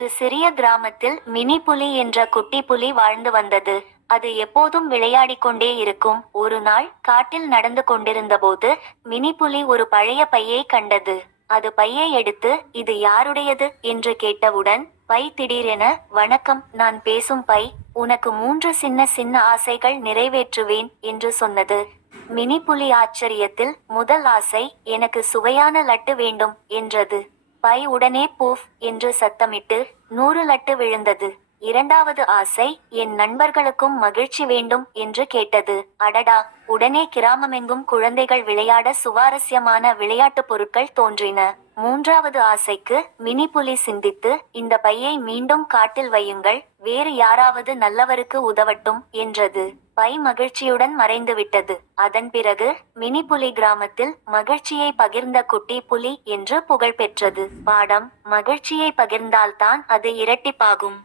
ஒரு சிறிய கிராமத்தில் மினி புலி என்ற குட்டி புலி வாழ்ந்து வந்தது. அது எப்போதும் விளையாடிக் கொண்டே இருக்கும். ஒரு நாள் காட்டில் நடந்து கொண்டிருந்தபோது மினி புலி ஒரு பழைய பையை கண்டது. அது பையை எடுத்து, இது யாருடையது என்று கேட்டவுடன் பை திடீரென, வணக்கம், நான் பேசும் பை. உனக்கு 3 சின்ன சின்ன ஆசைகள் நிறைவேற்றுவேன் என்று சொன்னது. மினி புலி ஆச்சரியத்தில், முதல் ஆசை, எனக்கு சுவையான லட்டு வேண்டும் என்றது. பை உடனே பூஃப் என்று சத்தமிட்டு 100 லட்டு விழுந்தது. இரண்டாவது ஆசை, என் நண்பர்களுக்கும் மகிழ்ச்சி வேண்டும் என்று கேட்டது. அடடா! உடனே கிராமமெங்கும் குழந்தைகள் விளையாட சுவாரஸ்யமான விளையாட்டுப் பொருட்கள் தோன்றின. மூன்றாவது ஆசைக்கு மினி புலி சிந்தித்து, இந்த பையை மீண்டும் காட்டில் வையுங்கள், வேறு யாராவது நல்லவருக்கு உதவட்டும் என்றது. பை மகிழ்ச்சியுடன் மறைந்துவிட்டது. அதன் பிறகு மினி புலி கிராமத்தில் மகிழ்ச்சியை பகிர்ந்த குட்டி புலி என்று புகழ் பெற்றது. பாடம்: மகிழ்ச்சியை பகிர்ந்தால்தான் அது இரட்டிப்பாகும்.